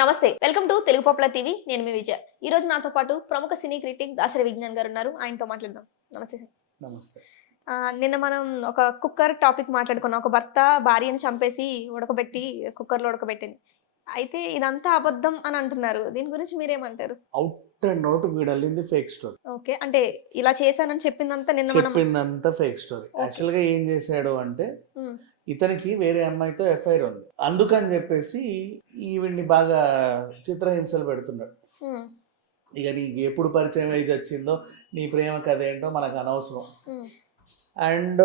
నమస్తే welcome to Telugu popular TV. నేను మీ విజయ. ఈ రోజు నాతో పాటు ప్రముఖ సినీ క్రిటిక్ దాసరి విజ్ఞాన్ గారు ఉన్నారు. ఆయనతో మాట్లాడదాం. నమస్తే సార్. నమస్తే. నిన్న మనం ఒక కుక్కర్ టాపిక్ మాట్లాడుకున్నాం. ఒక భర్త భార్యను చంపేసి ఉడకబెట్టి కుక్కర్లో ఉడకబెట్టింది. అయితే ఇదంతా అబద్ధం అని అంటున్నారు. దీని గురించి మీరేమంటారు? Out and out fake story. Okay అంటే ఇలా చేశానని చెప్పిందంతా నిన్న మనం చెప్పిందంతా ఫేక్ స్టోరీ. యాక్చువల్గా ఏం చేశాడు అంటే ఇతనికి వేరే అమ్మాయితో ఎఫ్ఐఆర్ ఉంది. అందుకని చెప్పేసి ఈవిడ్ని బాగా చిత్రహింసలు పెడుతున్నాడు. ఇక నీకు ఎప్పుడు పరిచయం అయి వచ్చిందో నీ ప్రేమ కథ ఏంటో మనకు అనవసరం. అండ్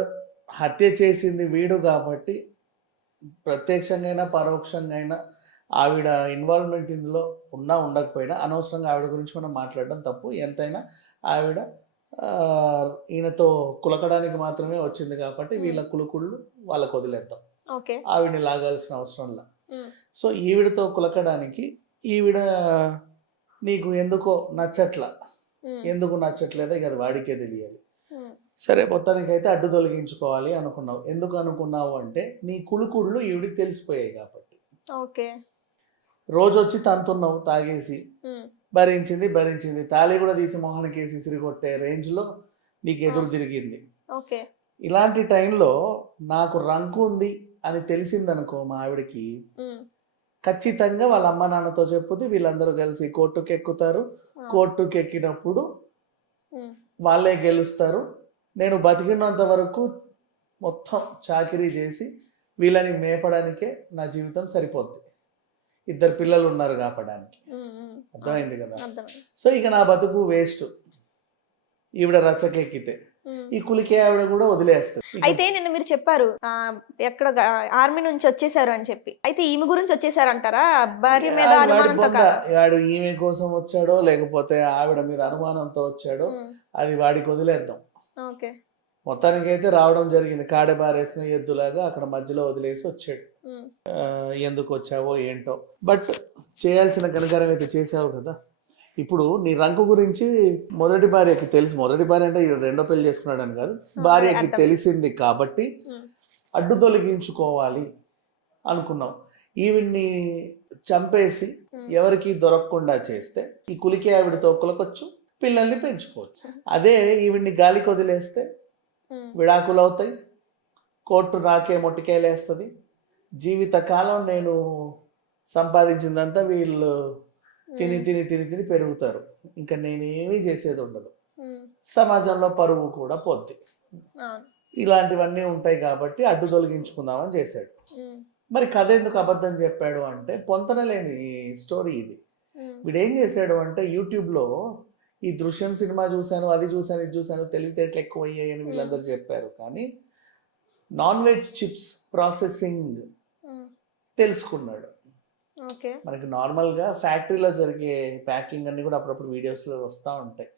హత్య చేసింది వీడు కాబట్టి ప్రత్యక్షంగా అయినా పరోక్షంగా అయినా ఆవిడ ఇన్వాల్వ్మెంట్ ఇందులో ఉన్నా ఉండకపోయినా అనవసరంగా ఆవిడ గురించి మనం మాట్లాడడం తప్పు. ఎంతైనా ఆవిడ ఈయనతో కులకడానికి మాత్రమే వచ్చింది కాబట్టి వీళ్ళ కులుకుళ్ళు వాళ్ళకు వదిలేద్దాం. ఓకే. ఆవిడని లాగాల్సిన అవసరం లే. సో ఈవిడతో కులకడానికి ఈవిడ నీకు ఎందుకో నచ్చట్ల. ఎందుకు నచ్చట్లేదో ఇక అది వాడికే తెలియాలి. సరే మొత్తానికైతే అడ్డు తొలగించుకోవాలి అనుకున్నావు. ఎందుకు అనుకున్నావు అంటే నీ కులుకుళ్ళు ఈవిడికి తెలిసిపోయాయి కాబట్టి. ఓకే. రోజు వచ్చి తంతున్నావు తాగేసి. భరించింది భరించింది. తాళి కూడా తీసి మొహానికి వేసి ఇసిరి కొట్టే రేంజ్లో నీకు ఎదురు తిరిగింది. ఓకే. ఇలాంటి టైంలో నాకు రంకు ఉంది అని తెలిసిందనుకో మా ఆవిడకి ఖచ్చితంగా వాళ్ళ అమ్మ నాన్నతో చెప్పుది వీళ్ళందరూ కలిసి కోర్టుకు ఎక్కుతారు. కోర్టుకు ఎక్కినప్పుడు వాళ్ళే గెలుస్తారు. నేను బతికినంత వరకు మొత్తం చాకిరీ చేసి వీళ్ళని మేపడానికే నా జీవితం సరిపోద్ది. ఇద్దరు పిల్లలు ఉన్నారు కాపడానికి అర్థమైంది కదా? సో ఇక నా బతుకు వేస్ట్. ఈవిడ రచ్చకెక్కితే. ఉమ్. ఈ కులికే ఆవిడ కూడా వదిలేస్తుంది. ఇక అయితే నిన్న మీరు చెప్పారు ఎక్కడ ఆర్మీ నుంచి వచ్చేసారు అని చెప్పి. అయితే ఈమె గురించి వచ్చేసారు అంటారా భార్య మీద వాడి ఈమె కోసం వచ్చాడో లేకపోతే ఆవిడ మీద అనుమానంతో వచ్చాడో అది వాడికి వదిలేద్దాం. ఓకే. మొత్తానికైతే రావడం జరిగింది. కాడె బారేసిన ఎద్దులాగా అక్కడ మధ్యలో వదిలేసి వచ్చాడు. ఎందుకు వచ్చావో ఏంటో. బట్ చేయాల్సిన కనకారం అయితే చేసావు కదా. ఇప్పుడు నీ రంకు గురించి మొదటి భార్యకి తెలుసు. మొదటి భార్య అంటే రెండో పెళ్ళి చేసుకున్నాడు అని కాదు భార్యకి. తెలిసింది కాబట్టి అడ్డు తొలగించుకోవాలి అనుకున్నాం. ఈవిడ్ని చంపేసి ఎవరికి దొరకకుండా చేస్తే ఈ కులికి ఆవిడతో కులకొచ్చు పిల్లల్ని పెంచుకోవచ్చు. అదే ఈవిడ్ని గాలికి వదిలేస్తే విడాకులు అవుతాయి కోర్టు నాకే మొట్టికాయలేస్తుంది. జీవితకాలం నేను సంపాదించిందంతా వీళ్ళు తిని తిని తిని తిని పెరుగుతారు. ఇంకా నేనేమీ చేసేది ఉండదు. సమాజంలో పరువు కూడా పోద్ది. ఇలాంటివన్నీ ఉంటాయి కాబట్టి అడ్డు తొలగించుకుందామని చేశాడు. మరి కథ ఎందుకు అబద్ధం చెప్పాడు అంటే పొంతనలేని స్టోరీ ఇది. వీడు ఏం చేశాడు అంటే యూట్యూబ్లో ఈ దృశ్యం సినిమా చూశాను అది చూశాను ఇది చూశాను తెలివితేటలు ఎక్కువ అయ్యాయని వీళ్ళందరూ చెప్పారు. కానీ నాన్ వెజ్ చిప్స్ ప్రాసెసింగ్ తెలుసుకున్నాడు. ఓకే. మనకి నార్మల్గా ఫ్యాక్టరీలో జరిగే ప్యాకింగ్ అన్ని కూడా అప్పుడప్పుడు వీడియోస్లో వస్తూ ఉంటాయి.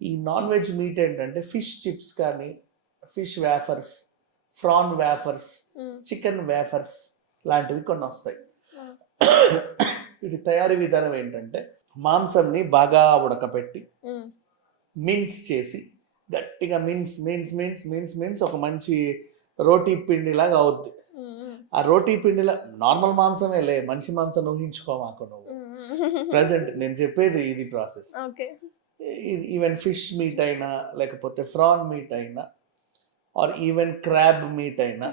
ఈ నాన్ వెజ్ మీట్ ఏంటంటే ఫిష్ చిప్స్ కానీ fish wafers prawn wafers um, chicken wafers లాంటివి కొన్ని వస్తాయి. వీటి తయారీ విధానం ఏంటంటే మాంసంని బాగా ఉడకపెట్టి మిన్స్ చేసి గట్టిగా mince mince mince mince mince ఒక మంచి రోటీ పిండిలాగా అవుద్ది. ఆ రోటీ పిండిలా నార్మల్ మాంసమే లే మనిషి మాంసం ఊహించుకోమాకు నువ్వు. ప్రజెంట్ నేను చెప్పేది ఇది process okay. Even fish meat అయినా లేకపోతే ఫ్రాన్ మీట్ అయినా ఆర్ ఈవెన్ క్రాబ్ మీట్ అయినా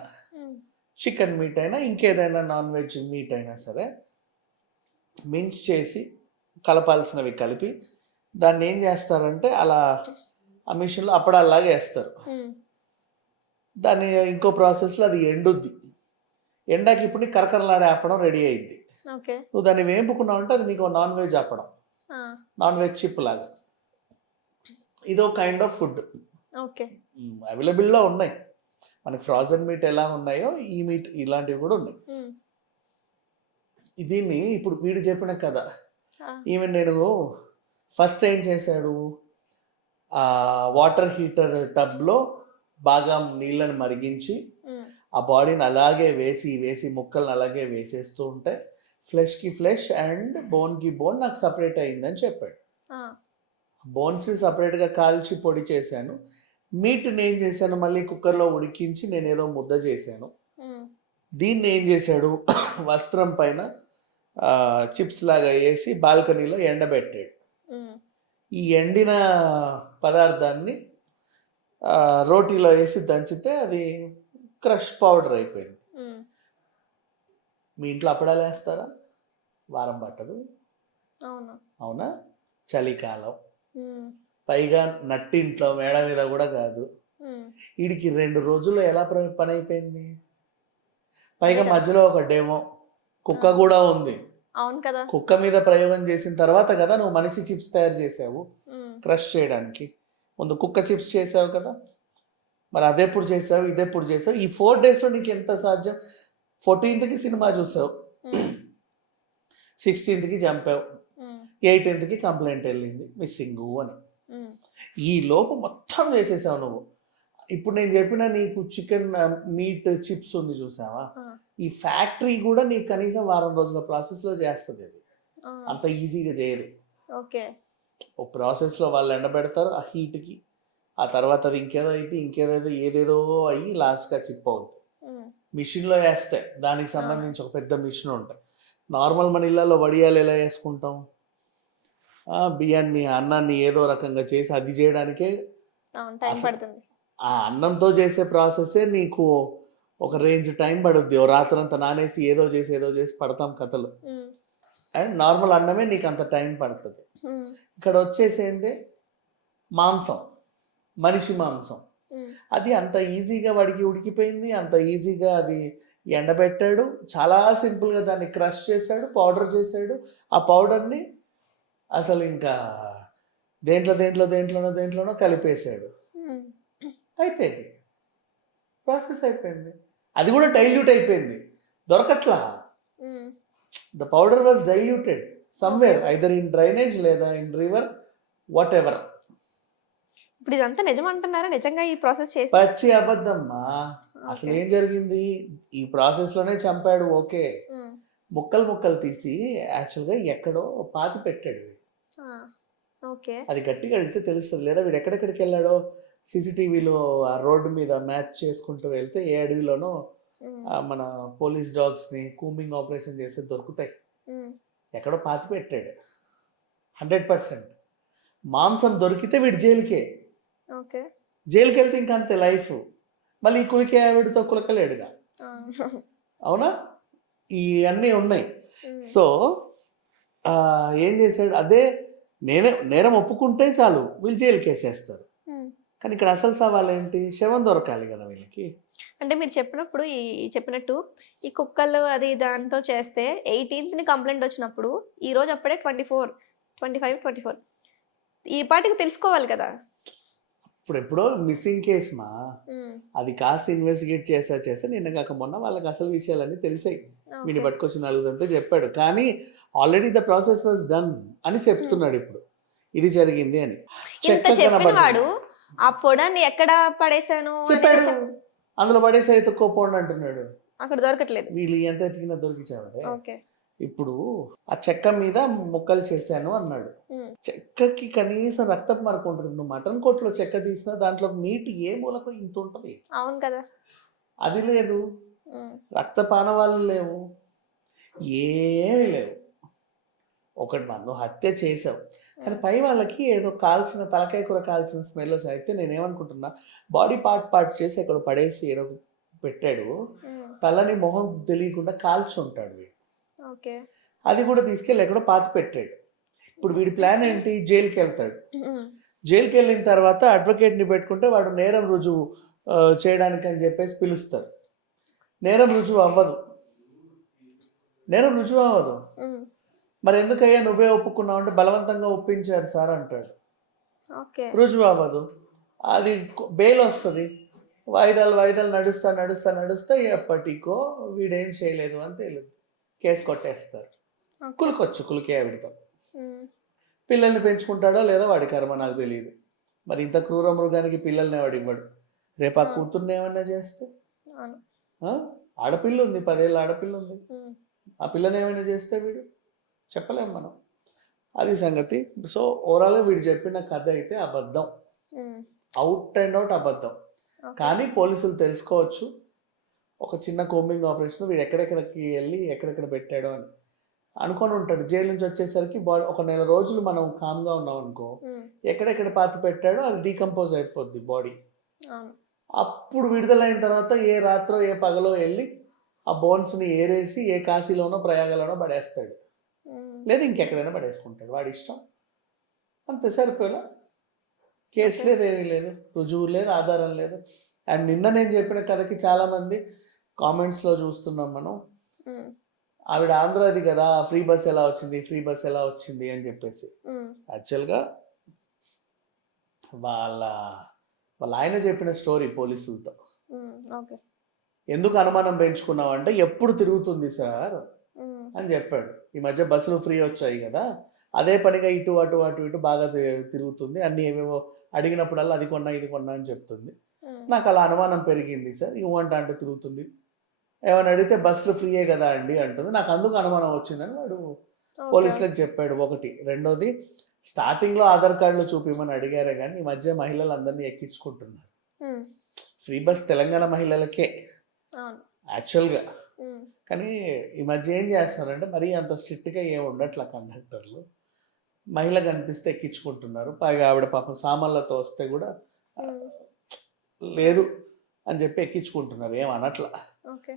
చికెన్ మీట్ అయినా ఇంకేదైనా నాన్ వెజ్ మీట్ అయినా సరే మిన్స్ చేసి కలపాల్సినవి కలిపి దాన్ని ఏం చేస్తారంటే అలా ఆ మిషన్లో అప్పడాలాగా వేస్తారు. దాన్ని ఇంకో ప్రాసెస్లో అది ఎండుద్ది. ఎండాకి ఇప్పుడు నీకు కరకరలాడే అప్పడం రెడీ అయింది. ఓకే. నువ్వు దాన్ని వేపుకున్నావు అంటే అది నీకు నాన్ వెజ్ అప్పడం ఆ, నాన్ వెజ్ చిప్ లాగా. ఇదో కైండ్ ఆఫ్ ఫుడ్. ఓకే. అవైలబుల్లో ఉన్నాయి. మనకి ఫ్రాజన్ మీట్ ఎలా ఉన్నాయో ఈ మీట్ ఇలాంటివి కూడా ఉన్నాయి. దీన్ని ఇప్పుడు వీడు చెప్పిన కథ. ఈవెన్ నేను ఫస్ట్ ఏం చేశాడు? వాటర్ హీటర్ టబ్లో బాగా నీళ్ళని మరిగించి ఆ బాడీని అలాగే వేసి వేసి ముక్కల్ని అలాగే వేసేస్తూ ఉంటే ఫ్లెష్కి ఫ్లెష్ అండ్ బోన్కి బోన్ నాకు సపరేట్ అయిందని చెప్పాడు. బోన్స్ని సపరేట్గా కాల్చి పొడి చేశాను. మీట్ని ఏం చేశాను? మళ్ళీ కుక్కర్లో ఉడికించి నేను ఏదో ముద్ద చేశాను. దీన్ని ఏం చేశాడు? వస్త్రం పైన చిప్స్ లాగా వేసి బాల్కనీలో ఎండబెట్టాడు. ఈ ఎండిన పదార్థాన్ని రోటీలో వేసి దంచితే అది క్రష్ పౌడర్ అయిపోయింది. మీ ఇంట్లో అప్పడాలు వేస్తారా వారం పట్టదు. అవును. అవునా? చలికాలం. పైగా నట్టింట్లో మేడ మీద కూడా కాదు. వీడికి రెండు రోజుల్లో ఎలా పని అయిపోయింది పైగా. మధ్యలో ఒక డెమో. కుక్క. కూడా ఉంది. అవును కదా. కుక్క మీద ప్రయోగం చేసిన తర్వాత కదా నువ్వు మనిషి చిప్స్ తయారు చేసావు. క్రష్ చేయడానికి. ముందు కుక్క చిప్స్ చేసావు కదా? మరి అదెప్పుడు చేసావు ఇదెప్పుడు చేసావు? ఈ ఫోర్ డేస్లో నీకు ఎంత సాధ్యం? ఫోర్టీన్త్కి సినిమా చూసావు. సిక్స్టీన్త్కి చంపావు. ఎయిటీన్త్కి కంప్లైంట్ వెళ్ళింది. మిస్సింగ్ అని. ఈ లోపు మొత్తం చేసేసావు నువ్వు. ఇప్పుడు నేను చెప్పిన నీకు చికెన్ మీట్ చిప్స్ ఉంది చూసావా? ఈ ఫ్యాక్టరీ కూడా నీకు కనీసం వారం రోజుల ప్రాసెస్లో చేస్తుంది అది. అంత ఈజీగా చేయరు. ఓకే. ఓ ప్రాసెస్లో వాళ్ళు ఎండబెడతారు ఆ హీట్కి ఆ తర్వాత అది ఇంకేదో అయితే ఇంకేదేదో ఏదేదో అయ్యి లాస్ట్గా చిప్ అవుతుంది మిషన్లో వేస్తే దానికి సంబంధించి ఒక పెద్ద మిషన్ ఉంటుంది. నార్మల్ మన ఇళ్ళల్లో వడియాలు ఎలా వేసుకుంటాం? బియ్యాన్ని అన్నాన్ని ఏదో రకంగా చేసి అది చేయడానికే ఆ అన్నంతో చేసే ప్రాసెసే నీకు ఒక రేంజ్ టైం పడుద్ది. ఓ రాత్రంతా నానేసి ఏదో చేసి ఏదో చేసి పడతాం కథలు. అండ్ నార్మల్ అన్నమే నీకు అంత టైం పడుతుంది. ఇక్కడ వచ్చేసి ఏంటి మాంసం. మనిషి మాంసం. అది అంత ఈజీగా వాడికి ఉడికిపోయింది అంత ఈజీగా అది ఎండబెట్టాడు చాలా సింపుల్గా దాన్ని క్రష్ చేశాడు పౌడర్ చేశాడు. ఆ పౌడర్ని అసలు ఇంకా దేంట్లో దేంట్లో దేంట్లోనో దేంట్లోనో కలిపేశాడు. అయిపోయింది. ప్రాసెస్ అయిపోయింది. అది కూడా డైల్యూట్ అయిపోయింది. దొరకట్లా. The powder was diluted somewhere either in drainage లేదా ఇన్ రివర్ వాట్ ఎవర్ ఇప్పుడు ఇదంతా నిజం అంటున్నారా నిజంగా ఈ ప్రాసెస్ చేసి పచ్చి అబద్ధమ్మా. అసలు ఏం జరిగింది? ఈ ప్రాసెస్లోనే చంపాడు ఓకే. ముక్కలు ముక్కలు తీసి యాక్చువల్గా ఎక్కడో పాతి పెట్టాడు. ఓకే. అది గట్టిగా అడిగితే తెలుస్తుంది లేదా వీడు ఎక్కడెక్కడికి వెళ్ళాడో? సీసీటీవీలో ఆ రోడ్డు మీద మ్యాచ్ చేసుకుంటూ వెళ్తే ఏ అడవిలోనో మన పోలీస్ డాగ్స్ని కూమింగ్ ఆపరేషన్ చేస్తే దొరుకుతాయి. ఎక్కడో పాతి పెట్టాడు. Hundred percent. మాంసం దొరికితే వీడు జైలుకే. జైలుకి వెళ్తే ఇంకా అంతే లైఫ్. మళ్ళీ ఈ కులికే వీడితో కులకలేడుగా. అవునా? ఇవన్నీ ఉన్నాయి. సో ఏం చేశాడు? అదే నేనే నేరం ఒప్పుకుంటే చాలు. వీళ్ళు జైలుకి వేసేస్తారు. కానీ ఇక్కడ అసలు సవాల్ ఏంటి? శవం దొరకాలి కదా వీళ్ళకి. అంటే మీరు చెప్పినప్పుడు ఈ చెప్పినట్టు ఈ కుక్కలు అది దాంతో చేస్తే ఎయిటీన్త్ని కంప్లైంట్ వచ్చినప్పుడు ఈ రోజు అప్పుడే twenty four twenty five twenty four ఈ పాటికి తెలుసుకోవాలి కదా. ఇప్పుడు ఎప్పుడో మిస్సింగ్ కేసు మా. అది కాస్త ఇన్వెస్టిగేట్ చేస్తా చేస్తే నిన్న కాక మొన్న వాళ్ళకి అసలు విషయాలన్నీ తెలిసాయి. వీడిని పట్టుకొచ్చి నలుగురంతా చెప్పాడు. కానీ already the process was done అని చెప్తున్నాడు ఇప్పుడు. ఇది జరిగింది అని. వాడు ఆ పొడాన్ని ఎక్కడ పడేశాను? అని చెప్పాడు. చెప్- అందులో పడేసి అయితే కోపోండి అంటున్నాడు. అక్కడ దొరకట్లేదు. వీళ్ళు ఎంత ఎతికినా దొరికించావరే ఇప్పుడు ఆ చెక్క మీద ముక్కలు చేశాను అన్నాడు. చెక్కకి కనీసం రక్తం మరక ఉంటుంది. నువ్వు మటన్ కోట్లో చెక్క తీసినా దాంట్లో మీట్ ఏ మూలకు ఇంత ఉంటుంది. అవును కదా. అది లేదు. ఉమ్, రక్తపానవాళ్ళు లేవు. ఏమీ లేవు. ఒకటి నువ్వు హత్య చేసావు కానీ పై వాళ్ళకి ఏదో కాల్చిన తలకాయ కూర కాల్చిన స్మెల్ వచ్చి అయితే నేనేమనుకుంటున్నా బాడీ పార్ట్ పార్ట్ చేసి అక్కడ పడేసి ఏదో పెట్టాడు. తలని మొహం తెలియకుండా కాల్చి ఉంటాడు వీడు. ఓకే. అది కూడా తీసుకెళ్ళి ఎక్కడో పాతి పెట్టాడు ఇప్పుడు వీడి ప్లాన్ ఏంటి? జైలుకి వెళ్తాడు జైలుకి వెళ్ళిన తర్వాత అడ్వకేట్ని పెట్టుకుంటే వాడు నేరం రుజువు చేయడానికి అని చెప్పేసి పిలుస్తారు నేరం రుజువు అవ్వదు. నేరం రుజువు అవ్వదు. మరి ఎందుకయ్యా నువ్వే ఒప్పుకున్నావు అంటే బలవంతంగా ఒప్పించారు సార్ అంటాడు. రుజువు అవ్వదు. అది బెయిల్ వస్తుంది. వాయిదాలు వాయిదాలు నడుస్తా నడుస్తా నడుస్తా ఎప్పటికో వీడేం చేయలేదు అని తేలింది కేసు కొట్టేస్తారు. కులుకొచ్చు కులికే ఆవిడతో. పిల్లల్ని పెంచుకుంటాడో లేదో వాడి కర్మ నాకు తెలియదు. మరి ఇంత క్రూర మృగానికి పిల్లల్ని వాడు ఇవ్వడు? రేపు ఆ ఆ. కూతుర్ని ఏమన్నా చేస్తే? ఆడపిల్ల ఉంది పదేళ్ళ ఆడపిల్ల ఉంది ఉమ్, ఆ పిల్లని ఏమైనా చేస్తే వీడు? చెప్పలేం మనం. అది సంగతి. సో ఓవరాల్గా వీడు చెప్పిన కథ అయితే అబద్ధం. అవుట్ అండ్ అవుట్ అబద్ధం. కానీ పోలీసులు తెలుసుకోవచ్చు. ఒక చిన్న కోంబింగ్ ఆపరేషన్ వీడు ఎక్కడెక్కడికి వెళ్ళి ఎక్కడెక్కడ పెట్టాడో అని. అనుకొని ఉంటాడు. జైలు నుంచి వచ్చేసరికి బాడీ ఒక నెల రోజులు మనం కామ్గా ఉన్నాం అనుకో ఎక్కడెక్కడ పాతి పెట్టాడో అది డీకంపోజ్ అయిపోద్ది బాడీ. అప్పుడు విడుదలైన తర్వాత ఏ రాత్రో ఏ పగలో వెళ్ళి ఆ బోన్స్ని ఏరేసి ఏ కాశీలోనో ప్రయాగలోనో పడేస్తాడు. లేదా ఇంకెక్కడైనా పడేసుకుంటాడు. వాడి ఇష్టం. అంతే సరిపోయేలా కేసు లేదు ఏమీ లేదు. రుజువు లేదు ఆధారం లేదు. అండ్ నిన్న నేను చెప్పిన కథకి చాలామంది కామెంట్స్లో చూస్తున్నాం మనం. ఆవిడ ఆంధ్రాది కదా ఫ్రీ బస్ ఎలా వచ్చింది ఫ్రీ బస్ ఎలా వచ్చింది అని చెప్పేసి. యాక్చువల్గా వాళ్ళ వాళ్ళ ఆయన చెప్పిన స్టోరీ పోలీసులతో. ఎందుకు అనుమానం పెంచుకున్నావు అంటే ఎప్పుడు తిరుగుతుంది సార్ అని చెప్పాడు. ఈ మధ్య బస్సులు ఫ్రీ వచ్చాయి కదా అదే పనిగా ఇటు అటు అటు ఇటు బాగా తిరుగుతుంది. అన్ని ఏమేమో అడిగినప్పుడల్లా అది కొన్నా ఇది కొన్నా అని చెప్తుంది. నాకు అలా అనుమానం పెరిగింది సార్. ఇవ్వంట అంటే తిరుగుతుంది. ఏమైనా అడిగితే బస్సులు ఫ్రీయే కదా అండి అంటుంది. నాకు అందుకు అనుమానం వచ్చిందని వాడు. పోలీసులకు చెప్పాడు ఒకటి. రెండోది స్టార్టింగ్లో ఆధార్ కార్డులు చూపించమని అడిగారే కానీ ఈ మధ్య మహిళలు అందరినీ ఎక్కించుకుంటున్నారు ఫ్రీ బస్ తెలంగాణ మహిళలకే. యాక్చువల్గా. కానీ ఈ మధ్య ఏం చేస్తున్నారంటే మరీ అంత స్ట్రిక్ట్గా ఏం ఉండట్ల కండక్టర్లు. మహిళ కనిపిస్తే ఎక్కించుకుంటున్నారు. పైగా ఆవిడ పాపం సామాన్లతో వస్తే కూడా లేదు అని చెప్పి ఎక్కించుకుంటున్నారు. ఏం అనట్లా.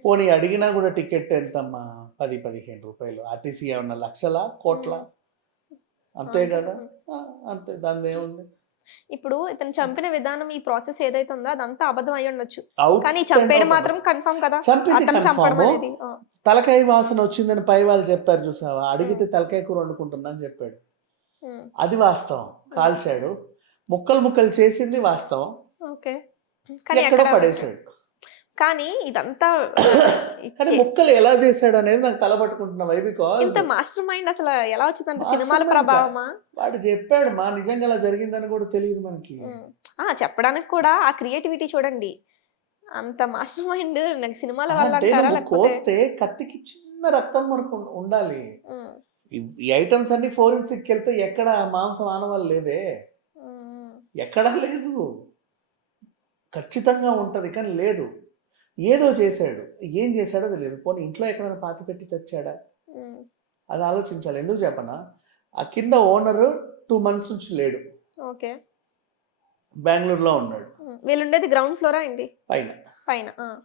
పోనీ అడిగినా కూడా టికెట్ ఎంతమ్మా? పది పదిహేను రూపాయలు. ఆర్టీసీ ఏమన్నా లక్షల కోట్ల? అంతే. కదా? అంతే. దాని ఏముంది? ఇప్పుడు ఇతను చంపిన విధానం ఈ ప్రాసెస్ ఏదైతే ఉందో అదంతా అబద్ధం అయి ఉండొచ్చు. కానీ చంపేయడం. మాత్రం కన్ఫర్మ్ కదా? తలకాయ వాసన వచ్చిందని పై వాళ్ళు చెప్పారు చూసావా? అడిగితే తలకాయ కూర వండుకుంటున్నా అని చెప్పాడు. అది వాస్తవం. కాల్చాడు. ముక్కలు ముక్కలు చేసింది వాస్తవం. ఎక్కడో ఎక్కడ? పడేశాడు. కానీ ఇదంతా కానీ చే- ముక్కలు ఎలా చేశాడు అనేది నాకు తల పట్టుకుంటున్నా వై బికాజ్ ఇంత మాస్టర్ మైండ్ అసలు ఎలా వచ్చిందంటే సినిమాల. ప్రభావమా? వాడు చెప్పాడు మా నిజంగా అలా జరిగిందని కూడా తెలియదు మనకి. ఆ చెప్పడానికి కూడా ఆ క్రియేటివిటీ చూడండి. అంత మాస్టర్ మైండ్ నాకు సినిమాల వల్ల కోస్తే కత్తికి చిన్న రక్తం మనకు ఉండాలి. ఈ- ఐటమ్స్ అన్ని ఫోరెన్సిక్ వెళ్తే ఎక్కడ మాంసం ఆనవాళ్ళు లేదే? ఎక్కడా లేదు. ఖచ్చితంగా ఉంటుంది కానీ లేదు. ఏదో చేశాడు. ఏం చేశాడో తెలియదు. పోనీ ఇంట్లో ఎక్కడైనా పాతి పెట్టి చచ్చాడా? అది ఆలోచించాలి. ఎందుకు చెప్పనా? ఆ కింద ఓనర్ టూ మంత్స్ నుంచి లేడు. ఓకే. బెంగళూరులో ఉన్నాడు. వీళ్ళు ఉండేది గ్రౌండ్ ఫ్లోరా అండి? పైన. పైన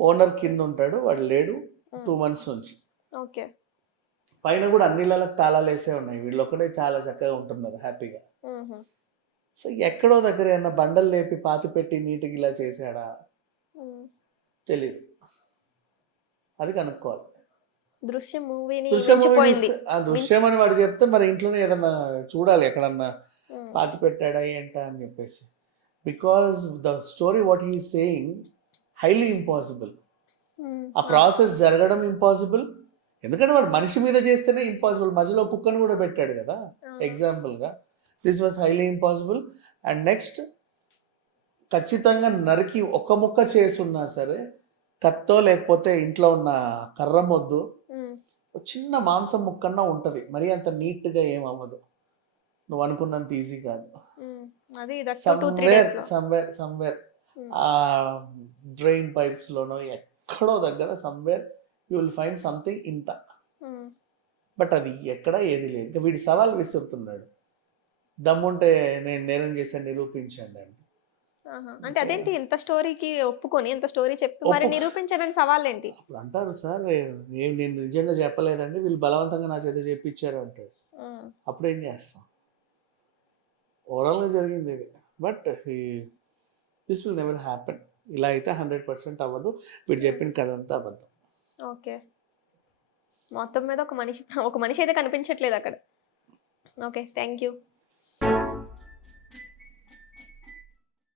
ఓనర్ కింద ఉంటాడు. వాడు లేడు టూ మంత్స్ నుంచి. ఓకే. పైన కూడా అన్ని ఇళ్ళకి తాళాలు వేసే ఉన్నాయి. వీళ్ళు ఒక్కడే చాలా చక్కగా ఉంటున్నారు. హ్యాపీగా. సో ఎక్కడో దగ్గర ఏమన్నా బండలు లేపి పాతి పెట్టి నీటికి ఇలా చేశాడా? ఉమ్. తెలియదు అది కనుక్కోవాలి. దృశ్యం మూవీని మించిపోయింది. ఆ దృశ్యం అని వాడు చెప్తే మరి ఇంట్లోనే ఏదన్నా చూడాలి ఎక్కడన్నా పాతి పెట్టాడా ఏంటా అని చెప్పేసి. Because the story what he saying highly impossible ఆ ప్రాసెస్ జరగడం ఇంపాసిబుల్ ఎందుకంటే వాడు మనిషి మీద చేస్తేనే ఇంపాసిబుల్ మధ్యలో కుక్కను కూడా పెట్టాడు కదా ఎగ్జాంపుల్గా this was highly impossible and next ఖచ్చితంగా నరికి ఒక ముక్క చేసున్నా సరే కత్తో లేకపోతే ఇంట్లో ఉన్న కర్ర మొద్దు చిన్న మాంసం ముక్కన్నా ఉంటుంది. మరీ అంత నీట్గా ఏం అవ్వదు. నువ్వు అనుకున్నంత ఈజీ కాదు. ఉమ్, అది టూ త్రీ సమ్వేర్ డేస్లో సమ్వేర్ సమ్వేర్. ఉమ్, ఆ డ్రైన్ పైప్స్లోనో ఎక్కడో దగ్గర somewhere you will find something ఇంత. బట్ అది ఎక్కడ ఏది లేదు. ఇంకా వీడి సవాల్ విసురుతున్నాడు. దమ్ముంటే నేను నేరం చేశాను నిరూపించండి అంటే. అంటే అదేంటి? ఇంత స్టోరీకి ఒప్పుకొని ఇంత స్టోరీ చెప్పి మరి నిరూపించడానికి సవాల్ ఏంటి అప్పుడు అంటారు సార్ నేను నేను నిజంగా చెప్పలేదండి వీళ్ళు బలవంతంగా నా చేత చెప్పించారు అంటాడు అప్పుడు ఏం చేస్తాం? ఓవరాల్గా జరిగింది ఇది. But this will never happen ఇలా అయితే హండ్రెడ్ పర్సెంట్ అవ్వదు. వీడు చెప్పిన కథ అంతా అబద్ధం. ఓకే. మొత్తం మీద ఒక మనిషి ఒక మనిషి అయితే కనిపించట్లేదు అక్కడ. Okay thank you.